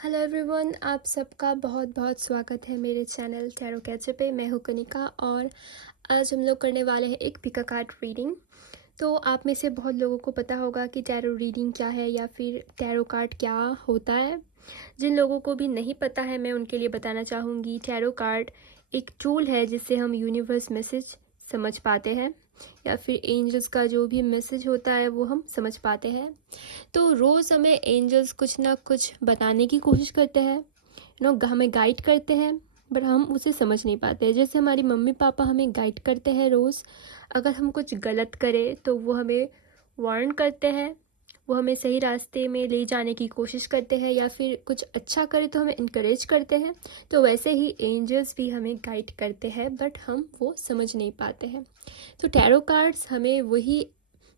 Hello everyone, आप सबका बहुत बहुत स्वागत है मेरे चैनल टैरो कैचर पे। मैं हूँ कनिका और आज हम लोग करने वाले हैं एक पिका कार्ड रीडिंग। तो आप में से बहुत लोगों को पता होगा कि टैरो रीडिंग क्या है या फिर टैरो कार्ड क्या होता है। जिन लोगों को भी नहीं पता है मैं उनके लिए बताना चाहूँगी, टैरो कार्ड एक टूल है जिससे हम यूनिवर्स मैसेज समझ पाते हैं या फिर एंजल्स का जो भी मैसेज होता है वो हम समझ पाते हैं। तो रोज़ हमें एंजल्स कुछ ना कुछ बताने की कोशिश करते हैं, हमें गाइड करते हैं, बट हम उसे समझ नहीं पाते। जैसे हमारी मम्मी पापा हमें गाइड करते हैं रोज़, अगर हम कुछ गलत करें तो वो हमें वार्न करते हैं, वो हमें सही रास्ते में ले जाने की कोशिश करते हैं, या फिर कुछ अच्छा करें तो हमें इनकरेज करते हैं। तो वैसे ही एंजल्स भी हमें गाइड करते हैं, बट हम वो समझ नहीं पाते हैं। तो टैरो कार्ड्स हमें वही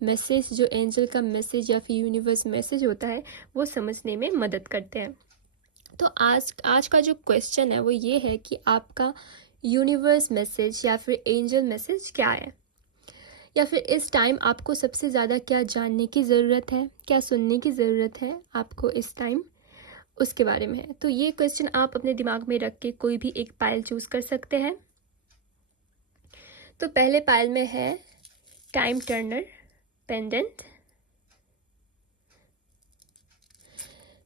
मैसेज, जो एंजल का मैसेज या फिर यूनिवर्स मैसेज होता है, वो समझने में मदद करते हैं। तो आज का जो क्वेश्चन है वो ये है कि आपका यूनिवर्स मैसेज या फिर एंजल मैसेज क्या है, या फिर इस टाइम आपको सबसे ज़्यादा क्या जानने की ज़रूरत है, क्या सुनने की ज़रूरत है आपको इस टाइम, उसके बारे में है। तो ये क्वेश्चन आप अपने दिमाग में रख के कोई भी एक पाइल चूज़ कर सकते हैं। तो पहले पाइल में है टाइम टर्नर पेंडेंट,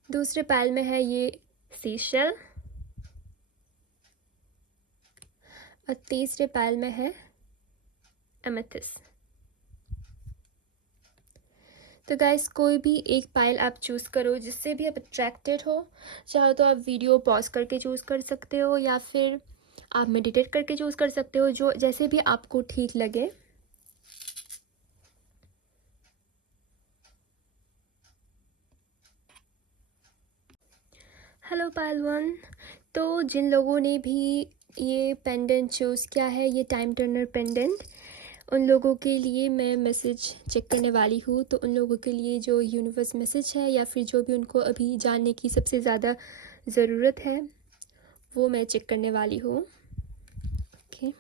दूसरे पाइल में है ये सीशेल, और तीसरे पाइल में है एमेथिस्ट। तो गाइस, कोई भी एक पाइल आप चूज़ करो जिससे भी आप अट्रैक्टेड हो। चाहो तो आप वीडियो पॉज करके चूज़ कर सकते हो या फिर आप मेडिटेट करके चूज़ कर सकते हो, जो जैसे भी आपको ठीक लगे। Hello pile one. तो जिन लोगों ने भी ये पेंडेंट चूज़ किया है, ये टाइम टर्नर पेंडेंट, उन लोगों के लिए मैं मैसेज चेक करने वाली हूँ। तो उन लोगों के लिए जो यूनिवर्स मैसेज है या फिर जो भी उनको अभी जानने की सबसे ज़्यादा ज़रूरत है वो मैं चेक करने वाली हूँ। ओके,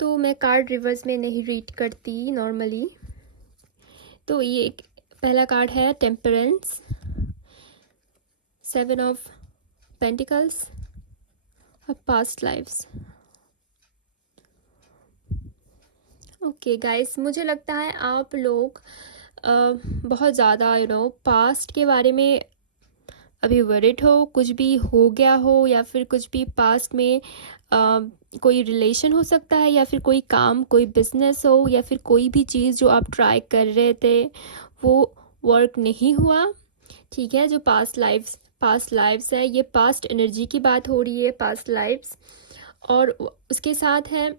तो मैं कार्ड रिवर्स में नहीं रीड करती नॉर्मली। तो ये एक पहला कार्ड है टेम्परेंस, 7 ऑफ पेंटिकल्स और पास्ट लाइव्स। ओके गाइस, मुझे लगता है आप लोग बहुत ज़्यादा पास्ट के बारे में अभी वरिड हो। कुछ भी हो गया हो या फिर कुछ भी पास्ट में कोई रिलेशन हो सकता है, या फिर कोई काम, कोई बिजनेस हो, या फिर कोई भी चीज़ जो आप ट्राई कर रहे थे वो वर्क नहीं हुआ। ठीक है, जो पास्ट लाइव्स है, ये पास्ट एनर्जी की बात हो रही है, पास्ट लाइव्स। और उसके साथ है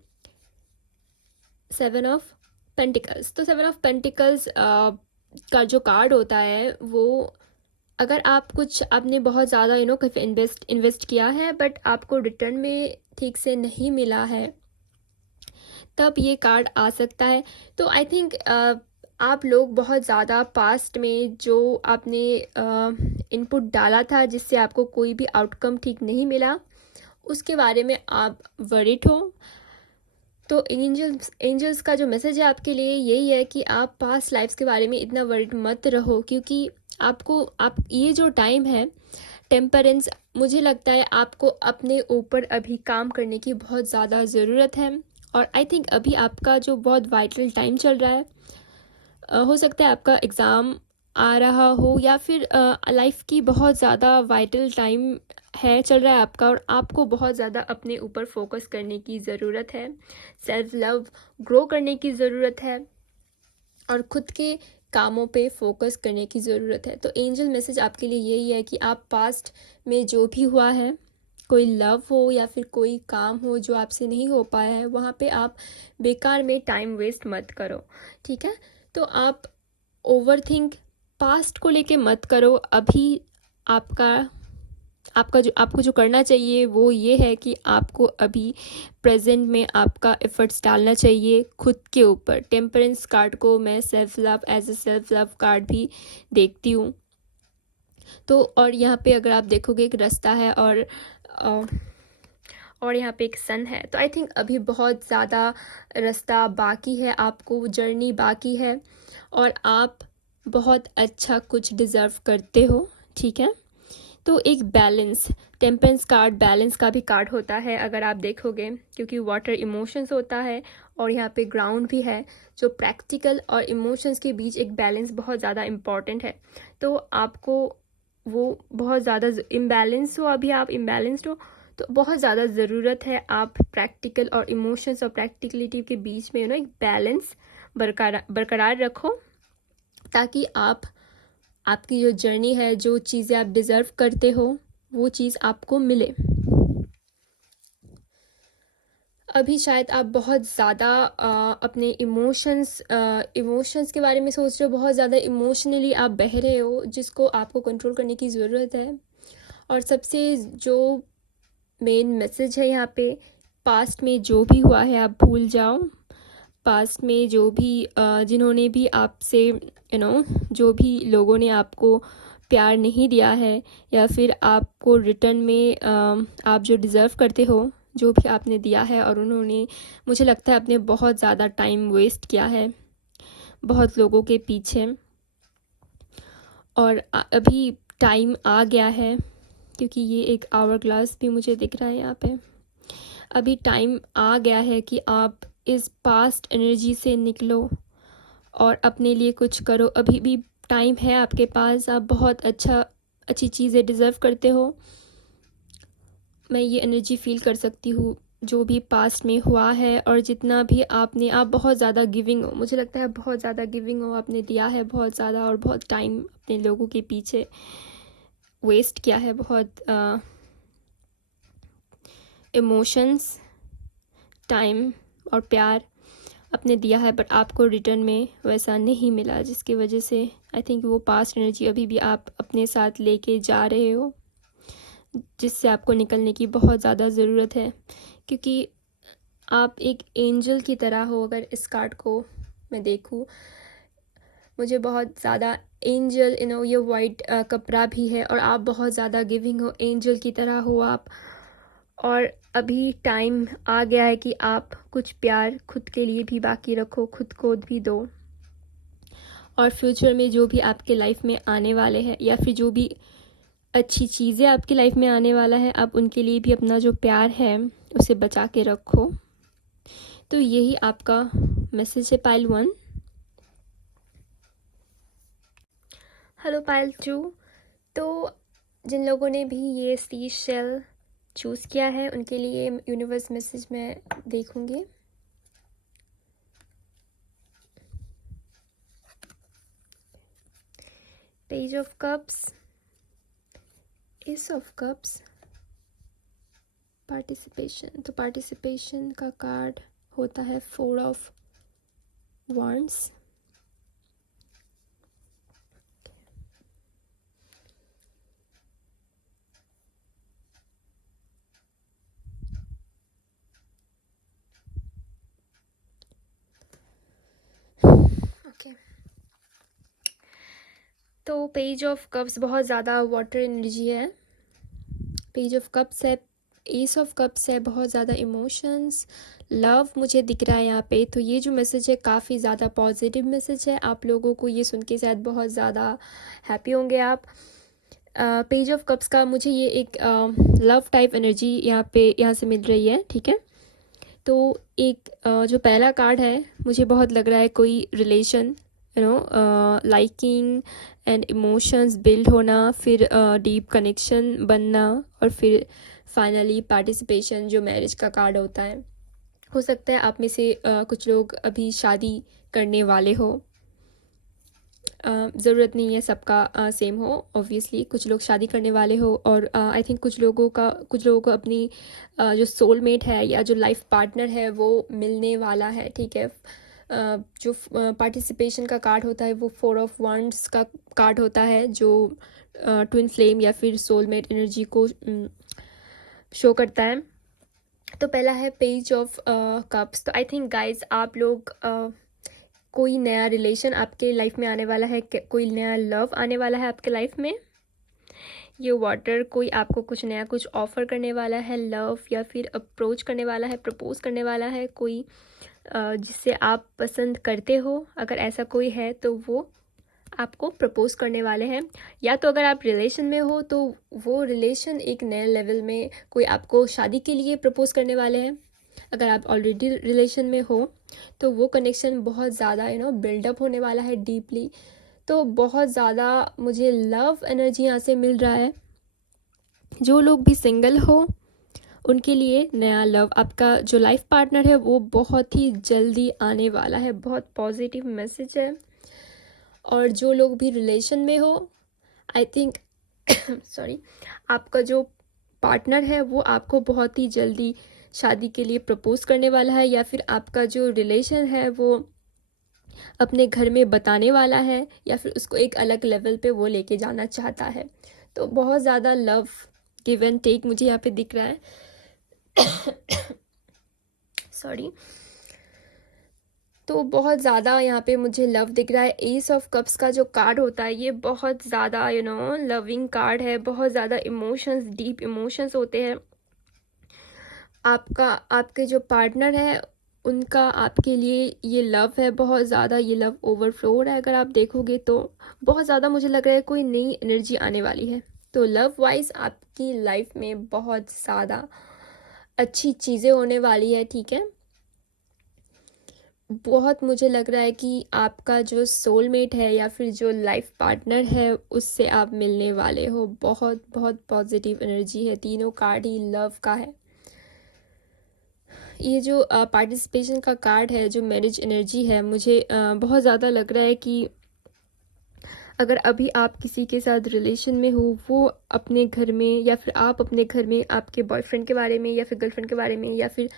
7 ऑफ पेंटिकल्स। तो 7 ऑफ पेंटिकल्स का जो कार्ड होता है वो, अगर आप कुछ आपने बहुत ज़्यादा कहीं इन्वेस्ट किया है बट आपको रिटर्न में ठीक से नहीं मिला है, तब ये कार्ड आ सकता है। तो आई थिंक आप लोग बहुत ज़्यादा पास्ट में जो आपने इनपुट डाला था जिससे आपको कोई भी आउटकम ठीक नहीं मिला, उसके बारे में आप वरिड हो। तो एंजल्स का जो मैसेज है आपके लिए यही है कि आप पास्ट लाइफ्स के बारे में इतना वरिड मत रहो, क्योंकि आप ये जो टाइम है टेम्परेंस, मुझे लगता है आपको अपने ऊपर अभी काम करने की बहुत ज़्यादा ज़रूरत है। और आई थिंक अभी आपका जो बहुत वाइटल टाइम चल रहा है, हो सकता है आपका एग्ज़ाम आ रहा हो, या फिर लाइफ की बहुत ज़्यादा वाइटल टाइम है चल रहा है आपका, और आपको बहुत ज़्यादा अपने ऊपर फोकस करने की ज़रूरत है, सेल्फ लव ग्रो करने की ज़रूरत है, और खुद के कामों पे फोकस करने की ज़रूरत है। तो एंजल मैसेज आपके लिए यही है कि आप पास्ट में जो भी हुआ है, कोई लव हो या फिर कोई काम हो जो आपसे नहीं हो पाया है, वहाँ पे आप बेकार में टाइम वेस्ट मत करो। ठीक है, तो आप ओवर थिंक पास्ट को लेके मत करो। अभी आपका आपको जो करना चाहिए वो ये है कि आपको अभी प्रेजेंट में आपका एफर्ट्स डालना चाहिए खुद के ऊपर। टेम्परेंस कार्ड को मैं self love, as a self love card भी देखती हूँ। तो और यहाँ पे अगर आप देखोगे एक रास्ता है और यहाँ पे एक सन है, तो आई थिंक अभी बहुत ज़्यादा रास्ता बाकी है, आपको जर्नी बाकी है, और आप बहुत अच्छा कुछ डिज़र्व करते हो, ठीक है। तो एक बैलेंस, टेम्परेंस कार्ड बैलेंस का भी कार्ड होता है अगर आप देखोगे, क्योंकि वाटर इमोशंस होता है और यहाँ पे ग्राउंड भी है, जो प्रैक्टिकल और इमोशंस के बीच एक बैलेंस बहुत ज़्यादा इम्पॉर्टेंट है। तो आपको वो बहुत ज़्यादा इम्बैलेंस हो, अभी आप इम्बैलेंस्ड हो, तो बहुत ज़्यादा ज़रूरत है आप प्रैक्टिकल और इमोशंस और प्रैक्टिकलिटी के बीच में एक बैलेंस बरकरार रखो, ताकि आपकी जो जर्नी है, जो चीज़ें आप डिज़र्व करते हो, वो चीज़ आपको मिले। अभी शायद आप बहुत ज़्यादा अपने इमोशंस के बारे में सोच रहे हो, बहुत ज़्यादा इमोशनली आप बह रहे हो, जिसको आपको कंट्रोल करने की ज़रूरत है। और सबसे जो मेन मैसेज है यहाँ पे, पास्ट में जो भी हुआ है आप भूल जाओ। पास्ट में जो भी जिन्होंने भी आपसे जो भी लोगों ने आपको प्यार नहीं दिया है, या फिर आपको रिटर्न में आप जो डिज़र्व करते हो, जो भी आपने दिया है, और उन्होंने, मुझे लगता है, अपने बहुत ज़्यादा टाइम वेस्ट किया है बहुत लोगों के पीछे। और अभी टाइम आ गया है, क्योंकि ये एक आवर ग्लास भी मुझे दिख रहा है यहाँ पे। अभी टाइम आ गया है कि आप इस पास्ट एनर्जी से निकलो और अपने लिए कुछ करो। अभी भी टाइम है आपके पास, आप बहुत अच्छी चीज़ें डिज़र्व करते हो। मैं ये एनर्जी फील कर सकती हूँ, जो भी पास्ट में हुआ है और जितना भी आप बहुत ज़्यादा गिविंग हो, मुझे लगता है बहुत ज़्यादा गिविंग हो, आपने दिया है बहुत ज़्यादा, और बहुत टाइम अपने लोगों के पीछे वेस्ट किया है, बहुत इमोशंस, टाइम और प्यार आपने दिया है, बट आपको रिटर्न में वैसा नहीं मिला, जिसकी वजह से आई थिंक वो पास्ट एनर्जी अभी भी आप अपने साथ लेके जा रहे हो, जिससे आपको निकलने की बहुत ज़्यादा ज़रूरत है। क्योंकि आप एक एंजल की तरह हो। अगर इस कार्ड को मैं देखूँ, मुझे बहुत ज़्यादा एंजल ये वाइट कपड़ा भी है, और आप बहुत ज़्यादा गिविंग हो, एंजल की तरह हो आप। और अभी टाइम आ गया है कि आप कुछ प्यार खुद के लिए भी बाकी रखो, खुद को भी दो। और फ्यूचर में जो भी आपके लाइफ में आने वाले हैं, या फिर जो भी अच्छी चीज़ें आपकी लाइफ में आने वाला है, आप उनके लिए भी अपना जो प्यार है उसे बचा के रखो। तो यही आपका मैसेज है पाइल 1। Hello pile 2। तो जिन लोगों ने भी ये सी शेल चूज़ किया है, उनके लिए यूनिवर्स मैसेज मैं देखूंगी। Page of cups, S of cups, participation. तो पार्टिसिपेशन का कार्ड होता है 4 ऑफ वांड्स। ओके, तो पेज ऑफ कप्स बहुत ज़्यादा वाटर एनर्जी है। पेज ऑफ कप्स है, एस ऑफ कप्स है, बहुत ज़्यादा इमोशंस, लव मुझे दिख रहा है यहाँ पे। तो ये जो मैसेज है काफ़ी ज़्यादा पॉजिटिव मैसेज है। आप लोगों को ये सुन के शायद बहुत ज़्यादा हैप्पी होंगे आप। पेज ऑफ कप्स का मुझे ये एक लव टाइप एनर्जी यहाँ से मिल रही है, ठीक है। तो एक जो पहला कार्ड है, मुझे बहुत लग रहा है कोई relation, liking and emotions build होना, फिर डीप कनेक्शन बनना, और फिर फाइनली पार्टिसिपेशन, जो मैरिज का कार्ड होता है। हो सकता है आप में से कुछ लोग अभी शादी करने वाले हो। ज़रूरत नहीं है सबका सेम हो, ऑब्वियसली कुछ लोग शादी करने वाले हो, और आई थिंक कुछ लोगों को अपनी जो सोलमेट है या जो लाइफ पार्टनर है वो मिलने वाला है, ठीक है। जो पार्टिसिपेशन का कार्ड होता है वो 4 ऑफ वांड्स का कार्ड होता है, जो ट्विन फ्लेम या फिर सोलमेट एनर्जी को शो करता है। तो पहला है पेज ऑफ कप्स। तो आई थिंक गाइज, आप लोग कोई नया रिलेशन आपके लाइफ में आने वाला है, कोई नया लव आने वाला है आपके लाइफ में। ये वाटर कोई आपको कुछ नया कुछ ऑफर करने वाला है, लव, या फिर अप्रोच करने वाला है, प्रपोज करने वाला है, कोई जिससे आप पसंद करते हो। अगर ऐसा कोई है तो वो आपको प्रपोज करने वाले हैं। या तो अगर आप रिलेशन में हो तो वो रिलेशन एक नए लेवल में कोई आपको शादी के लिए प्रपोज करने वाले हैं। अगर आप ऑलरेडी रिलेशन में हो तो वो कनेक्शन बहुत ज़्यादा बिल्डअप होने वाला है डीपली। तो बहुत ज़्यादा मुझे लव एनर्जी यहाँ से मिल रहा है। जो लोग भी सिंगल हो उनके लिए नया लव, आपका जो लाइफ पार्टनर है वो बहुत ही जल्दी आने वाला है, बहुत पॉजिटिव मैसेज है। और जो लोग भी रिलेशन में हो, आई थिंक सॉरी, आपका जो पार्टनर है वो आपको बहुत ही जल्दी शादी के लिए प्रपोज करने वाला है, या फिर आपका जो रिलेशन है वो अपने घर में बताने वाला है, या फिर उसको एक अलग लेवल पे वो लेके जाना चाहता है। तो बहुत ज़्यादा लव गिव एंड टेक मुझे यहाँ पे दिख रहा है। सॉरी। तो बहुत ज़्यादा यहाँ पे मुझे लव दिख रहा है। एस ऑफ कप्स का जो कार्ड होता है ये बहुत ज़्यादा लविंग कार्ड है। बहुत ज़्यादा इमोशंस, डीप इमोशंस होते हैं। आपके जो पार्टनर है उनका आपके लिए ये लव है, बहुत ज़्यादा ये लव ओवरफ्लो हो रहा है। अगर आप देखोगे तो बहुत ज़्यादा मुझे लग रहा है कोई नई एनर्जी आने वाली है। तो लव वाइज आपकी लाइफ में बहुत ज़्यादा अच्छी चीज़ें होने वाली है, ठीक है। बहुत मुझे लग रहा है कि आपका जो सोलमेट है या फिर जो लाइफ पार्टनर है उससे आप मिलने वाले हो। बहुत बहुत पॉजिटिव एनर्जी है, तीनों कार्ड ही लव का है। ये जो पार्टिसिपेशन का कार्ड है, जो मैरिज एनर्जी है, मुझे बहुत ज़्यादा लग रहा है कि अगर अभी आप किसी के साथ रिलेशन में हो, वो अपने घर में या फिर आप अपने घर में आपके बॉयफ्रेंड के बारे में या फिर गर्लफ्रेंड के बारे में, या फिर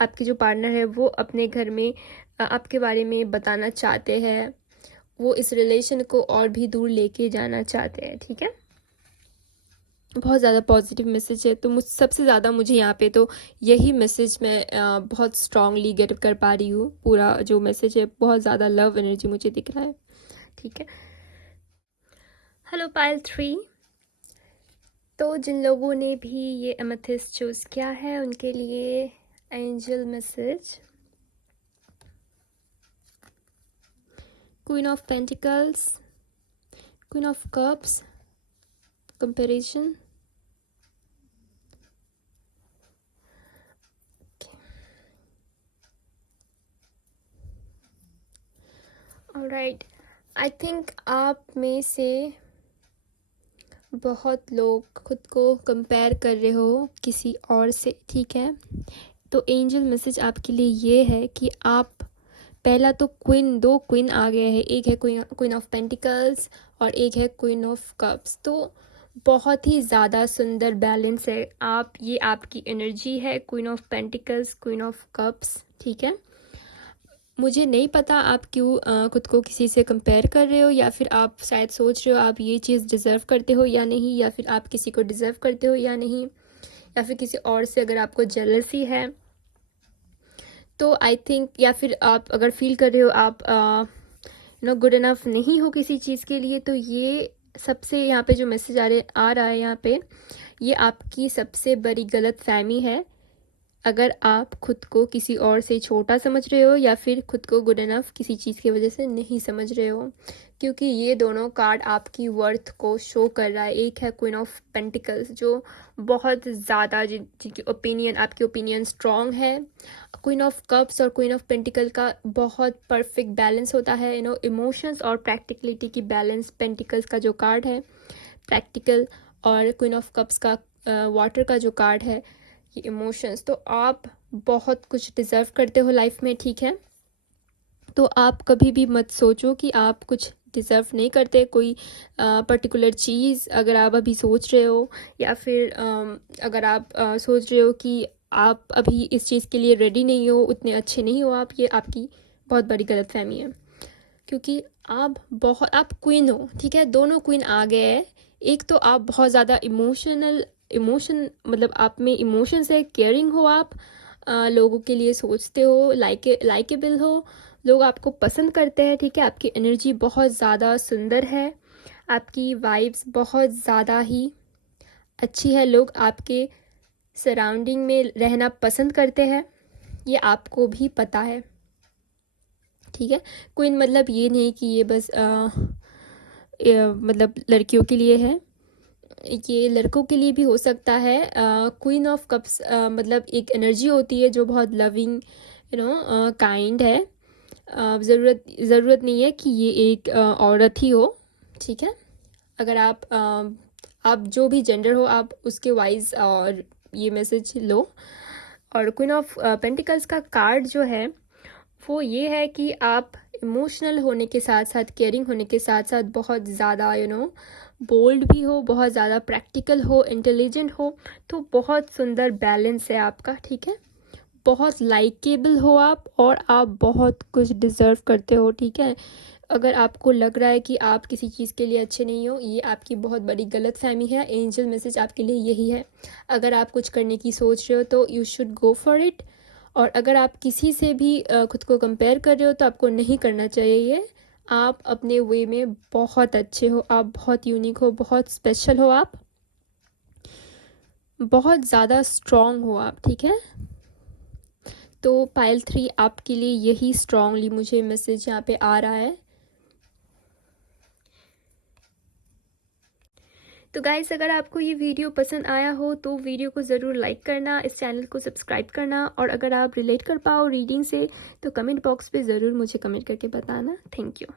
आपके जो पार्टनर है वो अपने घर में आपके बारे में बताना चाहते हैं। वो इस रिलेशन को और भी दूर लेके जाना चाहते हैं, ठीक है। बहुत ज़्यादा पॉजिटिव मैसेज है। तो सबसे ज़्यादा मुझे यहाँ पे तो यही मैसेज मैं बहुत स्ट्रांगली गेट कर पा रही हूँ। पूरा जो मैसेज है बहुत ज़्यादा लव एनर्जी मुझे दिख रहा है, ठीक है। हेलो पायल 3। तो जिन लोगों ने भी ये एमेथिस्ट चूज़ किया है उनके लिए angel message. Queen of pentacles, queen of cups, comparison, alright. I think आप में से बहुत लोग खुद को कंपेयर कर रहे हो किसी और से, ठीक है। तो एंजल मैसेज आपके लिए ये है कि आप पहला तो दो क्वीन आ गए हैं। एक है क्वीन ऑफ पेंटिकल्स और एक है क्वीन ऑफ कप्स। तो बहुत ही ज़्यादा सुंदर बैलेंस है। ये आपकी एनर्जी है, queen of pentacles, queen of cups, ठीक है। मुझे नहीं पता आप क्यों खुद को किसी से कंपेयर कर रहे हो, या फिर आप शायद सोच रहे हो आप ये चीज़ डिज़र्व करते हो या नहीं, या फिर आप किसी को डिज़र्व करते हो या नहीं, या फिर किसी और से अगर आपको जेलसी है तो आई थिंक, या फिर आप अगर फील कर रहे हो आप गुड इनफ नहीं हो किसी चीज़ के लिए, तो ये सबसे यहाँ पे जो मैसेज आ रहा है यहाँ पे, ये आपकी सबसे बड़ी गलत फहमी है। अगर आप खुद को किसी और से छोटा समझ रहे हो या फिर खुद को गुड इनफ किसी चीज़ की वजह से नहीं समझ रहे हो, क्योंकि ये दोनों कार्ड आपकी वर्थ को शो कर रहा है। एक है क्वीन ऑफ पेंटिकल्स जो बहुत ज़्यादा जिनकी आपकी ओपिनियन स्ट्रॉन्ग है। क्वीन ऑफ कप्स और क्वीन ऑफ पेंटिकल का बहुत परफेक्ट बैलेंस होता है, इमोशंस और प्रैक्टिकलिटी की बैलेंस। पेंटिकल्स का जो कार्ड है प्रैक्टिकल, और क्वीन ऑफ कप्स का वाटर का जो कार्ड है ये इमोशंस। तो आप बहुत कुछ डिज़र्व करते हो लाइफ में, ठीक है। तो आप कभी भी मत सोचो कि आप कुछ डिज़र्व नहीं करते कोई पर्टिकुलर चीज़। अगर आप अभी सोच रहे हो, या फिर अगर आप सोच रहे हो कि आप अभी इस चीज़ के लिए रेडी नहीं हो, उतने अच्छे नहीं हो आप, ये आपकी बहुत बड़ी गलतफहमी है। क्योंकि आप क्वीन हो, ठीक है। दोनों क्वीन आ गए हैं। एक तो आप बहुत ज़्यादा इमोशन मतलब आप में इमोशंस है, केयरिंग हो आप, लोगों के लिए सोचते हो, लाइकेबल हो, लोग आपको पसंद करते हैं, ठीक है। आपकी एनर्जी बहुत ज़्यादा सुंदर है, आपकी वाइब्स बहुत ज़्यादा ही अच्छी है, लोग आपके सराउंडिंग में रहना पसंद करते हैं, ये आपको भी पता है, ठीक है। क्वीन मतलब ये नहीं कि ये बस मतलब लड़कियों के लिए है, ये लड़कों के लिए भी हो सकता है। क्वीन ऑफ कप्स मतलब एक एनर्जी होती है जो बहुत लविंग काइंड है। ज़रूरत नहीं है कि ये एक औरत ही हो, ठीक है। अगर आप जो भी जेंडर हो आप उसके वाइज और ये मैसेज लो। और क्वीन ऑफ पेंटिकल्स का कार्ड जो है वो ये है कि आप इमोशनल होने के साथ साथ, केयरिंग होने के साथ साथ बहुत ज़्यादा बोल्ड भी हो, बहुत ज़्यादा प्रैक्टिकल हो, इंटेलिजेंट हो। तो बहुत सुंदर बैलेंस है आपका, ठीक है। बहुत लाइकेबल हो आप, और आप बहुत कुछ डिज़र्व करते हो, ठीक है। अगर आपको लग रहा है कि आप किसी चीज़ के लिए अच्छे नहीं हो, ये आपकी बहुत बड़ी गलतफहमी है। एंजल मैसेज आपके लिए यही है। अगर आप कुछ करने की सोच रहे हो तो you should go for it. और अगर आप किसी से भी खुद को कंपेयर कर रहे हो तो आपको नहीं करना चाहिए ये। आप अपने वे में बहुत अच्छे हो, आप बहुत यूनिक हो, बहुत स्पेशल हो, आप बहुत ज़्यादा स्ट्रॉन्ग हो आप, ठीक है। तो पाइल 3 आपके लिए यही स्ट्रांगली मुझे मैसेज यहाँ पे आ रहा है। तो गाइस, अगर आपको ये वीडियो पसंद आया हो तो वीडियो को ज़रूर लाइक करना, इस चैनल को सब्सक्राइब करना, और अगर आप रिलेट कर पाओ रीडिंग से तो कमेंट बॉक्स पे ज़रूर मुझे कमेंट करके बताना। Thank you.